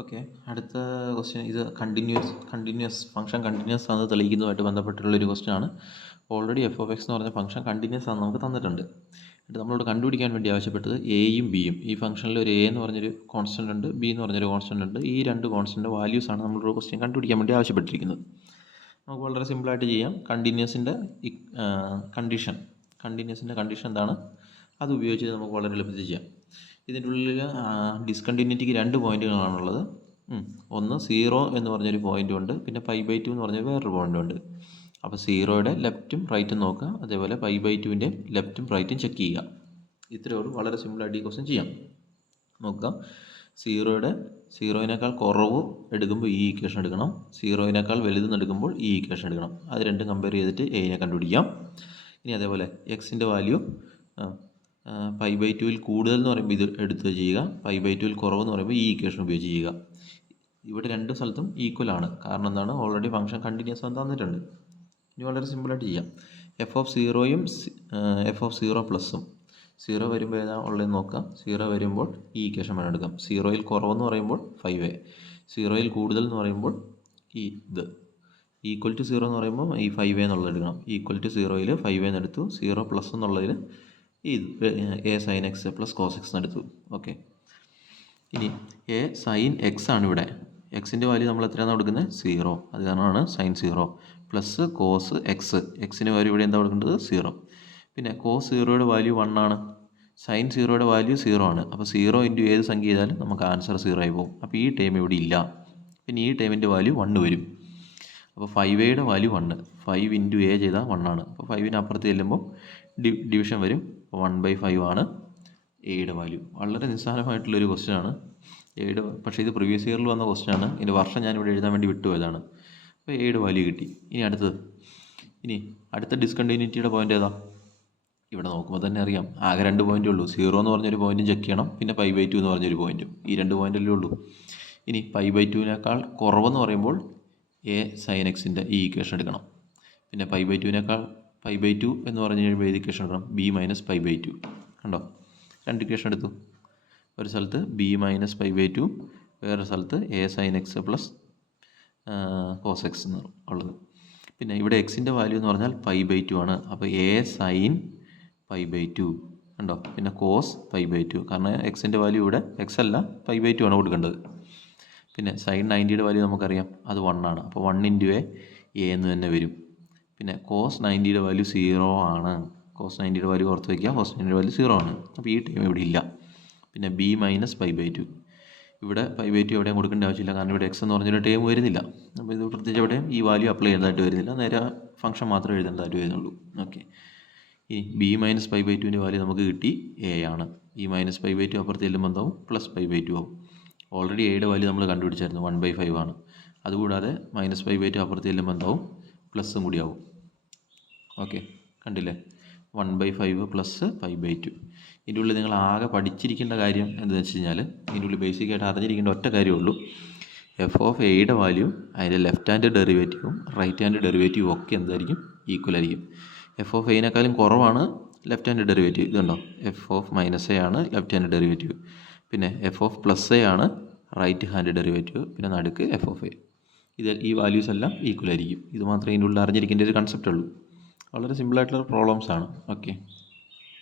Okay, അടുത്ത question ഇത് continuous function continuous ആണെന്ന് തെളിയിക്കുന്നതുമായിട്ട് ബന്ധപ്പെട്ടുള്ള ഒരു ക്വസ്റ്റ്യൻ ആണ്. ഓൾറെഡി എഫ് ഓഫ് എക്സ് എന്ന് പറഞ്ഞ ഫംഗ്ഷൻ കണ്ടിന്യൂസ് ആണെന്ന് നമുക്ക് തന്നിട്ടുണ്ട്. എന്നിട്ട് നമ്മളോട് കണ്ടുപിടിക്കാൻ വേണ്ടി ആവശ്യപ്പെട്ടത് എയും ബിയും. ഈ ഫംഗ്ഷനിൽ ഒരു എ എന്ന് പറഞ്ഞൊരു കോൺസ്റ്റൻ്റ് ഉണ്ട്, ബി എന്ന് പറഞ്ഞൊരു കോൺസ്റ്റൻ്റ് ഉണ്ട്. ഈ രണ്ട് കോൺസ്റ്റൻ്റ് വാല്യൂസ് ആണ് നമ്മളൊരു ക്വസ്റ്റ്യൻ കണ്ടുപിടിക്കാൻ വേണ്ടി ആവശ്യപ്പെട്ടിരിക്കുന്നത്. നമുക്ക് വളരെ സിമ്പിളായിട്ട് ചെയ്യാം. കണ്ടിന്യൂസിൻ്റെ കണ്ടീഷൻ എന്താണ്, അത് ഉപയോഗിച്ച് നമുക്ക് വളരെ എളുപ്പത്തിൽ ചെയ്യാം. ഇതിൻ്റെ ഉള്ളിൽ ഡിസ്കണ്ടിന്യൂറ്റിക്ക് രണ്ട് പോയിന്റുകളാണുള്ളത്. ഒന്ന് 0 എന്ന് പറഞ്ഞൊരു പോയിന്റും ഉണ്ട്, പിന്നെ π/2 എന്ന് പറഞ്ഞ വേറൊരു പോയിന്റും ഉണ്ട്. അപ്പോൾ 0യുടെ ലെഫ്റ്റും റൈറ്റും നോക്കുക, അതേപോലെ π/2ൻ്റെ ലെഫ്റ്റും റൈറ്റും ചെക്ക് ചെയ്യുക. ഇത്രയേ ഉള്ളൂ. വളരെ സിമ്പിളായിട്ട് ഈ ക്വസ്റ്റ്യൻ ചെയ്യാം. നോക്കുക, 0യേക്കാൾ കുറവ് എടുക്കുമ്പോൾ ഈ ഇക്വേഷൻ എടുക്കണം, 0യേക്കാൾ വലുതെന്ന് എടുക്കുമ്പോൾ ഈ ഇക്വേഷൻ എടുക്കണം. അത് രണ്ടും കമ്പയർ ചെയ്തിട്ട് എനെ കണ്ടുപിടിക്കാം. ഇനി അതേപോലെ എക്സിൻ്റെ വാല്യൂ π/2ൽ കൂടുതൽ എന്ന് പറയുമ്പോൾ ഇത് എടുത്ത് ചെയ്യുക, π/2ൽ കുറവെന്ന് പറയുമ്പോൾ ഈ ഇക്വേഷൻ ഉപയോഗിച്ച് ചെയ്യുക. ഇവിടെ രണ്ട് സ്ഥലത്തും ഈക്വൽ ആണ്. കാരണം എന്താണ്, ഓൾറെഡി ഫംഗ്ഷൻ കണ്ടിന്യൂസ് ആണെന്ന് തന്നിട്ടുണ്ട്. ഇനി വളരെ സിമ്പിളായിട്ട് ചെയ്യാം. എഫ് ഓഫ് 0യും എഫ് ഓഫ് 0 പ്ലസും 0 വരുമ്പോൾ ഏതാ ഉള്ളതെന്ന് നോക്കാം. 0 വരുമ്പോൾ ഈ ഇക്വേഷൻ വേണം എടുക്കാം. 0യിൽ കുറവെന്ന് പറയുമ്പോൾ 5a, 0യിൽ കൂടുതൽ എന്ന് പറയുമ്പോൾ ഈ ഇത് ഈക്വൽ ടു 0 എന്ന് പറയുമ്പോൾ ഈ 5a എന്നുള്ളത് എടുക്കണം. ഈക്വൽ ടു 0യിൽ 5a എന്ന് എടുത്തു. 0 പ്ലസ് എന്നുള്ളതിൽ ഇത് A sine x plus cos x എന്നെടുത്തു. ഓക്കെ, ഇനി എ സൈൻ എക്സ് ആണ് ഇവിടെ. എക്സിൻ്റെ വാല്യൂ നമ്മൾ എത്രയാണ് കൊടുക്കുന്നത്, 0. അത് കാരണമാണ് സൈൻ 0 പ്ലസ് കോസ് എക്സ്. എക്സിൻ്റെ വാല്യൂ ഇവിടെ എന്താ കൊടുക്കേണ്ടത്, 0. പിന്നെ കോസ് 0യുടെ വാല്യൂ 1 ആണ്, സൈൻ 0യുടെ വാല്യൂ 0 ആണ്. അപ്പോൾ 0 ഇൻറ്റു ഏത് സംഖ്യ ചെയ്താലും നമുക്ക് ആൻസർ 0 ആയി പോകും. അപ്പോൾ ഈ ടൈം ഇവിടെ ഇല്ല. പിന്നെ ഈ ടൈമിൻ്റെ വാല്യൂ 1 വരും. അപ്പോൾ 5a വാല്യൂ 1, 5 ഇൻറ്റു എ ചെയ്താൽ 1 ആണ്. അപ്പോൾ 5ന് അപ്പുറത്ത് ചെല്ലുമ്പോൾ ഡിവിഷൻ വരും. 1/5 ആണ് എയുടെ വാല്യൂ. വളരെ നിസ്സാരമായിട്ടുള്ളൊരു ക്വസ്റ്റ്യൻ ആണ് എയുടെ, പക്ഷേ ഇത് പ്രീവിയസ് ഇയറിൽ വന്ന ക്വസ്റ്റ്യൻ ആണ്. ഇതിൻ്റെ വർഷം ഞാനിവിടെ എഴുതാൻ വേണ്ടി വിട്ടുപോയതാണ്. അപ്പോൾ എയുടെ വാല്യൂ കിട്ടി. ഇനി അടുത്ത ഡിസ്കണ്ടിന്യൂറ്റിയുടെ പോയിന്റ് ഏതാ, ഇവിടെ നോക്കുമ്പോൾ തന്നെ അറിയാം. ആകെ 2 പോയിന്റേ ഉള്ളൂ. 0 എന്ന് പറഞ്ഞൊരു പോയിന്റും ചെക്ക് ചെയ്യണം, പിന്നെ π/2 എന്ന് പറഞ്ഞൊരു പോയിന്റും. ഈ 2 പോയിന്റല്ലേ ഉള്ളൂ. ഇനി π/2നേക്കാൾ കുറവെന്ന് പറയുമ്പോൾ എ സൈൻ എക്സിൻ്റെ ഈ ഇക്വേഷൻ എടുക്കണം. പിന്നെ π/2 എന്ന് പറഞ്ഞു കഴിയുമ്പോൾ ഏത് ഇക്വേഷൻ എടുക്കണം, b മൈനസ് π/2. കണ്ടോ, 2 ഇക്വേഷൻ എടുത്തു. ഒരു സ്ഥലത്ത് b മൈനസ് π/2, വേറൊരു സ്ഥലത്ത് a sine x plus cos x എന്ന് ഉള്ളത്. പിന്നെ ഇവിടെ എക്സിൻ്റെ വാല്യൂ എന്ന് പറഞ്ഞാൽ π/2 ആണ്. അപ്പോൾ എ സൈൻ π/2 കണ്ടോ, പിന്നെ കോസ് π/2. കാരണം എക്സിൻ്റെ വാല്യൂ ഇവിടെ എക്സ് അല്ല π/2 ആണ് കൊടുക്കേണ്ടത്. പിന്നെ സൈൻ 90യുടെ വാല്യൂ നമുക്കറിയാം, അത് 1 ആണ്. അപ്പോൾ 1 ഇൻറ്റു എ എന്ന് തന്നെ വരും. പിന്നെ കോസ് 90യുടെ വാല്യൂ 0 ആണ്. കോസ് 90യുടെ വാല്യൂ ഓർത്ത് വയ്ക്കുക, കോസ് 90യുടെ വാല്യൂ 0 ആണ്. അപ്പോൾ ഈ ടൈം ഇവിടെ ഇല്ല. പിന്നെ b മൈനസ് π/2. ഇവിടെ π/2 എവിടെയും കൊടുക്കേണ്ട ആവശ്യമില്ല, കാരണം ഇവിടെ എക്സ് എന്ന് പറഞ്ഞൊരു ടൈം വരുന്നില്ല. അപ്പോൾ ഇത് പ്രത്യേകിച്ച് എവിടെയും ഈ വാല്യൂ അപ്ലൈ ചെയ്യേണ്ടതായിട്ട് വരുന്നില്ല, നേരെ ഫംഗ്ഷൻ മാത്രമേ എഴുതേണ്ടതായിട്ട് വരുന്നുള്ളൂ. ഓക്കെ, ഇനി b മൈനസ് π/2ൻ്റെ വാല്യൂ നമുക്ക് കിട്ടി a ആണ്. ഈ മൈനസ് π/2 അപ്പുറത്ത് ചെല്ലുമ്പോൾ എന്താവും, പ്ലസ് π/2 ആവും. ഓൾറെഡി എയുടെ വാല്യൂ നമ്മൾ കണ്ടുപിടിച്ചായിരുന്നു, 1/5 ആണ്. അതുകൂടാതെ മൈനസ് π/2 അപ്പുറത്ത് ചെല്ലുമ്പോൾ എന്താവും, പ്ലസ്സും കൂടി ആവും. ഓക്കെ, കണ്ടില്ലേ, 1/5 പ്ലസ് π/2. ഇതിൻ്റെ ഉള്ളിൽ നിങ്ങൾ ആകെ പഠിച്ചിരിക്കേണ്ട കാര്യം എന്താണെന്ന് വെച്ച് കഴിഞ്ഞാൽ, ഇതിൻ്റെ ഉള്ളിൽ ബേസിക്കായിട്ട് അറിഞ്ഞിരിക്കേണ്ട ഒറ്റ കാര്യമുള്ളൂ. എഫ് ഓഫ് എയുടെ വാല്യൂ അതിൻ്റെ ലെഫ്റ്റ് ഹാൻഡ് ഡെറിവേറ്റീവും റൈറ്റ് ഹാൻഡ് ഡെറിവേറ്റീവും ഒക്കെ എന്തായിരിക്കും, ഈക്വൽ ആയിരിക്കും. എഫ് ഓഫ് എയിനേക്കാളും കുറവാണ് ലെഫ്റ്റ് ഹാൻഡ് ഡെറിവേറ്റീവ്. ഇതുണ്ടോ, എഫ് ഓഫ് മൈനസ് എ ആണ് ലെഫ്റ്റ് ഹാൻഡ് ഡെറിവേറ്റീവ്. പിന്നെ എഫ് ഓഫ് പ്ലസ് എ ആണ് റൈറ്റ് ഹാൻഡ് ഡെറിവേറ്റീവ്. പിന്നെ നടുക്ക് എഫ് ഓഫ് എ. ഈ വാല്യൂസ് എല്ലാം ഈക്വൽ ആയിരിക്കും. ഇത് മാത്രമേ ഇതിൻ്റെ ഉള്ളിൽ അറിഞ്ഞിരിക്കേണ്ട ഒരു കൺസെപ്റ്റ് ഉള്ളൂ. വളരെ സിമ്പിളായിട്ടുള്ള പ്രോബ്ലംസ് ആണ്. ഓക്കെ.